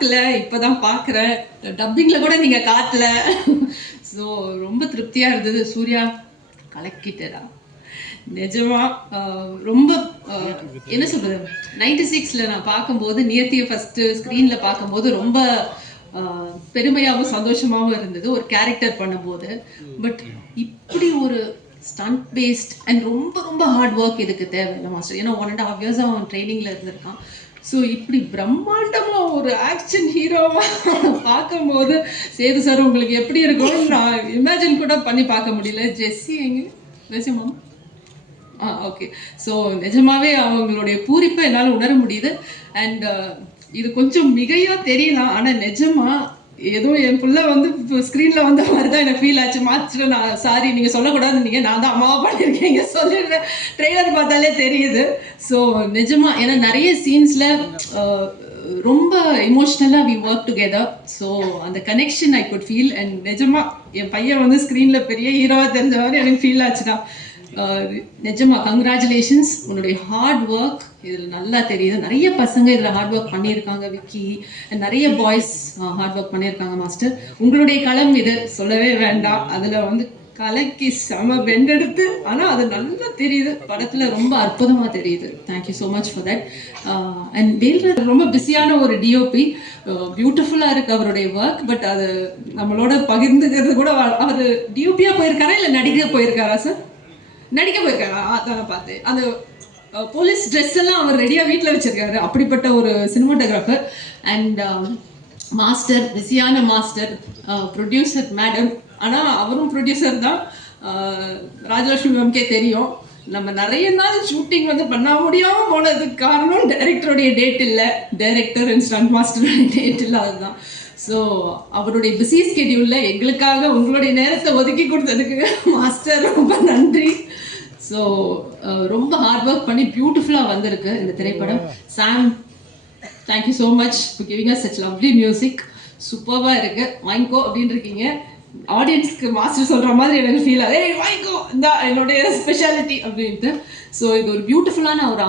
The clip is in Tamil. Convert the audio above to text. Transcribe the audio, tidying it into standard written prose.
பார்க்கல, இப்போதான் பார்க்குறேன். டப்பிங்கில் கூட நீங்கள் காட்டல. ஸோ ரொம்ப திருப்தியாக இருந்தது. சூர்யா கலக்கிட்டடா நிஜமா. ரொம்ப என்ன சொல்கிறது, 96ல் நான் பார்க்கும்போது நியத்தியை ஃபஸ்ட்டு ஸ்க்ரீனில் பார்க்கும்போது ரொம்ப பெருமையாகவும் சந்தோஷமாகவும் இருந்தது ஒரு கேரக்டர் பண்ணும்போது. பட் இப்படி ஒரு ஸ்டண்ட் பேஸ்ட் அண்ட் ரொம்ப ரொம்ப ஹார்ட் ஒர்க் இதுக்கு தேவையில்லை மாஸ்டர். ஏன்னா 1.5 years அவன் ட்ரைனிங்கில் இருந்திருக்கான். ஸோ இப்படி பிரம்மாண்டமாக ஒரு ஆக்ஷன் ஹீரோவாக பார்க்கும்போது சேது சார் உங்களுக்கு எப்படி இருக்கும்னு நான் இமேஜின் கூட பண்ணி பார்க்க முடியல. ஜெஸ்ஸி எங்கே ஜெஸ்ஸி மாமா ஓகே. ஸோ நிஜமாவே அவங்களுடைய பூரிப்பை என்னால் உணர முடியுது. அண்ட் இது கொஞ்சம் மிகையாக தெரியலாம், ஆனால் நிஜமா ஏதோ என் பிள்ளை வந்து இப்போ ஸ்க்ரீனில் வந்த மாதிரி தான் எனக்கு ஃபீல் ஆச்சு. மாஸ்டர் நான் சாரி, நீங்கள் சொல்லக்கூடாதுன்னு நான் தான் அம்மாவை பண்ணியிருக்கேன் சொல்லிடுறேன். ட்ரெய்லர் பார்த்தாலே தெரியுது. ஸோ நிஜமா ஏன்னா நிறைய சீன்ஸில் ரொம்ப இமோஷ்னலாக வி ஒர்க் டுகெதர். ஸோ அந்த connection I could feel. And நிஜமா என் பையன் வந்து ஸ்க்ரீனில் பெரிய ஹீரோவாக தெரிஞ்ச மாதிரி எனக்கு ஃபீல் ஆச்சுன்னா நிஜமா கங்க்ராச்சுலேஷன்ஸ். உன்னுடைய ஹார்ட் ஒர்க் இதில் நல்லா தெரியுது. நிறைய பசங்க இதில் ஹார்ட் ஒர்க் பண்ணியிருக்காங்க. விக்கி நிறைய பாய்ஸ் ஹார்ட் ஒர்க் பண்ணியிருக்காங்க மாஸ்டர். உங்களுடைய களம் இது சொல்லவே வேண்டாம். அதில் வந்து கலக்கி செம பெண்டெடுத்து, ஆனால் அது நல்லா தெரியுது படத்தில், ரொம்ப அற்புதமாக தெரியுது. Thank you so much for that. And Velraj ரொம்ப பிஸியான ஒரு டிஓபி. பியூட்டிஃபுல்லாக இருக்குது அவருடைய ஒர்க். பட் அது நம்மளோட பகிர்ந்துக்கிறது கூட. அவர் டிஓபியாக போயிருக்காரா இல்லை நடிக்க போயிருக்காரா சார்? நடிக்க போயிருக்காரா? அதான் பார்த்தேன். அந்த போலீஸ் ட்ரெஸ் எல்லாம் அவர் ரெடியாக வீட்டில் வச்சிருக்காரு. அப்படிப்பட்ட ஒரு சினிமாட்டோகிராஃபர். அண்ட் மாஸ்டர், பிஸியான மாஸ்டர், ப்ரொடியூசர் மேடம். ஆனால் அவரும் ப்ரொடியூசர் தான். ராஜலட்சுமி மேம்கே தெரியும், நம்ம நிறைய நாள் ஷூட்டிங் வந்து பண்ண முடியாமல் போனதுக்கு காரணம் டைரக்டருடைய டேட் இல்லை, டைரக்டர் அண்ட் ஸ்டண்ட் மாஸ்டருடைய டேட் இல்லை. அதுதான். ஸோ அவருடைய பிஸி ஸ்கெடியூலில் எங்களுக்காக உங்களுடைய நேரத்தை ஒதுக்கி கொடுத்ததுக்கு மாஸ்டர் ரொம்ப நன்றி. ஸோ ரொம்ப ஹார்ட் ஒர்க் பண்ணி பியூட்டிஃபுல்லாக வந்திருக்கு இந்த திரைப்படம். Sam, thank you so much for giving us such lovely music. சூப்பராக இருக்குது. வாங்கிக்கோ அப்படின்னு இருக்கீங்க. ஆடியன்ஸ்க்கு மாஸ்டர் சொல்கிற மாதிரி எனக்கு ஃபீல் ஆகுது, வாங்கிக்கோ இந்த என்னுடைய ஸ்பெஷாலிட்டி அப்படின்ட்டு. ஸோ இது ஒரு பியூட்டிஃபுல்லான ஒரு